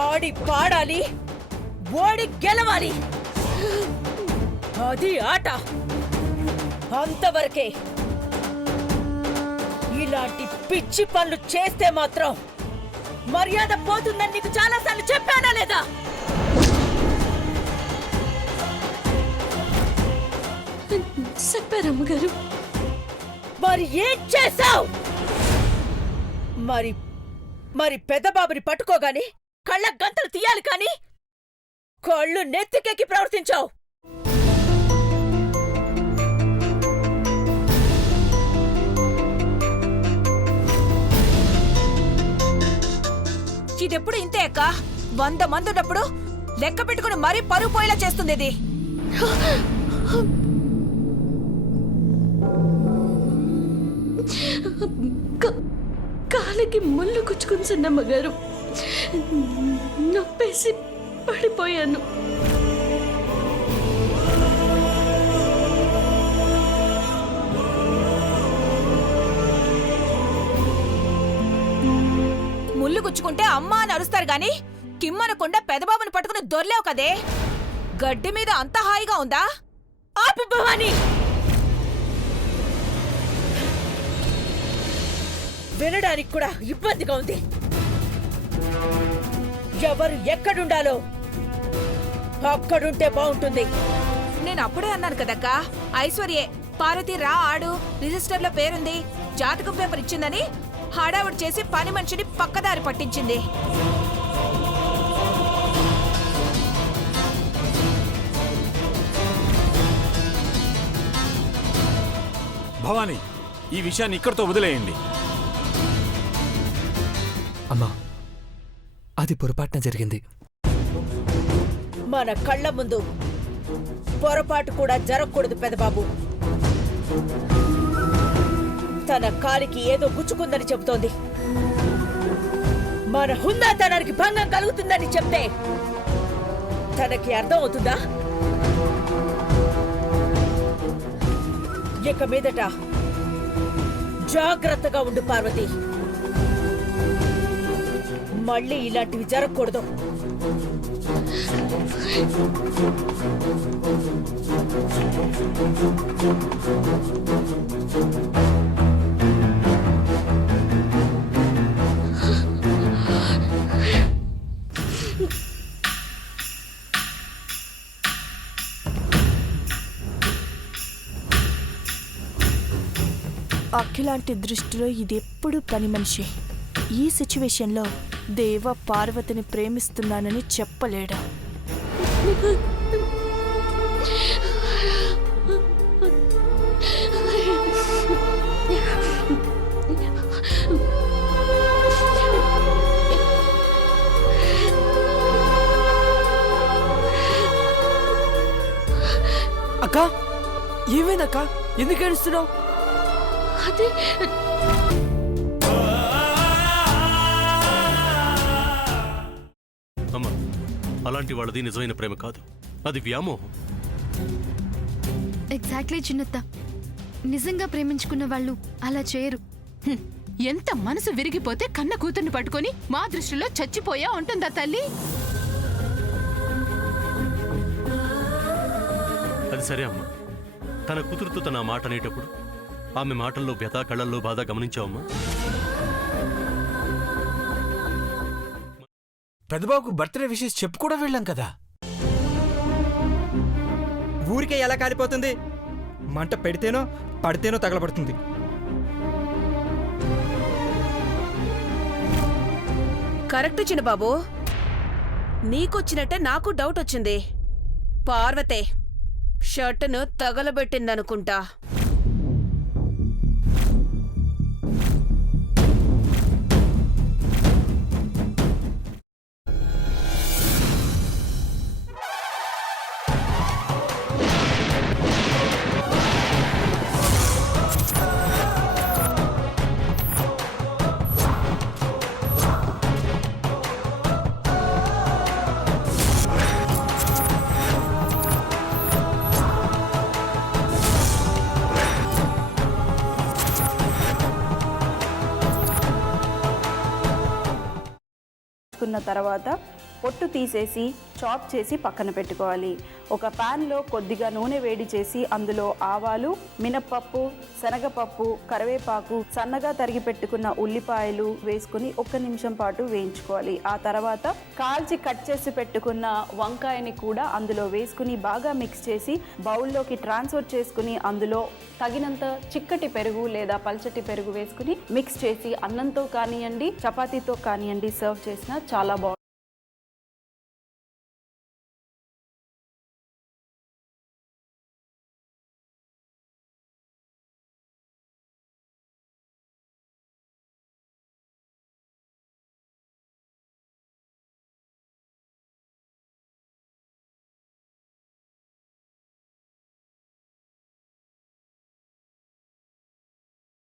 ఆడి పాడాలి, ఓడి గెలవాలి. అది ఆట. అంతవరకే. ఇలాంటి పిచ్చి పనులు చేస్తే మాత్రం మర్యాద పోతుందని నీకు చాలాసార్లు చెప్పానా లేదా? చెప్పారమ్మగారు. మరి ఏం చేశావు? మరి పెద్దబాబుని పట్టుకోగాని కళ్ళ గంతలు తీయాలి కాని కళ్ళు నెత్తికెక్కి ప్రవర్తించావు. ఇదెప్పుడు ఇంతే అక్క. 100 మంది ఉన్నప్పుడు లెక్క పెట్టుకుని మరీ పరుగు పోయేలా చేస్తుంది ఇది. కాలికి ముళ్ళు గుచ్చుకుని చిన్నమ్మగారు, నొప్పేసి పడిపోయాను. ముళ్ళు గుచ్చుకుంటే అమ్మా అని అరుస్తారు గాని కిమ్మనకుండా పెదబాబుని పట్టుకుని దొర్లేవు కదే. గడ్డి మీద అంత హాయిగా ఉందా? ఆపు భవాని. వినడానికి కూడా ఇబ్బందిగా ఉంది. ఎవరు ఎక్కడుండాలో అక్కడుంటే బాగుంటుంది. నేను అప్పుడే అన్నాను కదక్కా, ఐశ్వర్యే పార్వతి రా ఆడు, రిజిస్టర్లో పేరుంది, జాతకం పేపర్ ఇచ్చిందని హడావుడి చేసి పని మనిషిని పక్కదారి పట్టించింది. భవానీ, ఈ విషయాన్ని ఇక్కడితో వదిలేయండి. అమ్మా, అది పొరపాటున జరిగింది. మన కళ్ళ ముందు పొరపాటు కూడా జరగకూడదు పెదబాబు. తన కాలికి ఏదో గుచ్చుకుందని చెబుతోంది. మన హుందాతనానికి భంగం కలుగుతుందని చెప్తే తనకి అర్థం అవుతుందా? ఇక మీదట జాగ్రత్తగా ఉండు పార్వతి. మళ్ళీ ఇలాంటివి జరగకూడదు. అఖిలాంటి దృష్టిలో ఇది ఎప్పుడు పని మనిషి. ఈ సిచ్యువేషన్లో దేవ పార్వతిని ప్రేమిస్తున్నానని చెప్పలేడా? అక్క, ఏమైందక్క? ఎందుకు ఏడుస్తున్నావు? అది అమ్మా, అలాంటి వాళ్ళది నిజమైన ప్రేమ కాదు, అది వ్యామోహం. ఎగ్జాక్ట్లీ చిన్నత్త. నిజంగా ప్రేమించుకున్న వాళ్ళు అలా చేయరు. ఎంత మనసు విరిగిపోతే కన్న కూతుర్ని పట్టుకొని మా దృష్టిలో చచ్చిపోయా ఉంటుందా తల్లి? అది సరే అమ్మా, తన కూతురుతో తన మాట అనేటప్పుడు ఆమె మాటల్లో వ్యథ, కళ్ళల్లో బాధ గమనించావమ్మా? పెద్దబాబుకు బర్త్డే విషెస్ చెప్పు కూడా వెళ్ళాం కదా. ఊరికే ఎలా కాలిపోతుంది? మంట పెడితేనో పడితేనో తగలబడుతుంది. కరెక్ట్ చిన్నబాబు. నీకొచ్చినట్టే నాకు డౌట్ వచ్చింది. పార్వతే షర్టును తగలబెట్టిందనుకుంటా. కున్న తర్వాత పొట్టు తీసేసి చాప్ చేసి పక్కన పెట్టుకోవాలి. ఒక ప్యాన్లో కొద్దిగా నూనె వేడి చేసి అందులో ఆవాలు, మినప్పప్పు, శనగపప్పు, కరివేపాకు, సన్నగా తరిగి పెట్టుకున్న ఉల్లిపాయలు వేసుకుని 1 నిమిషం పాటు వేయించుకోవాలి. ఆ తర్వాత కాల్చి కట్ చేసి పెట్టుకున్న వంకాయని కూడా అందులో వేసుకుని బాగా మిక్స్ చేసి బౌల్లోకి ట్రాన్స్ఫర్ చేసుకుని అందులో తగినంత చిక్కటి పెరుగు లేదా పల్చటి పెరుగు వేసుకుని మిక్స్ చేసి అన్నంతో కానివ్వండి, చపాతీతో కానివ్వండి సర్వ్ చేసినా చాలా బాగుంటుంది.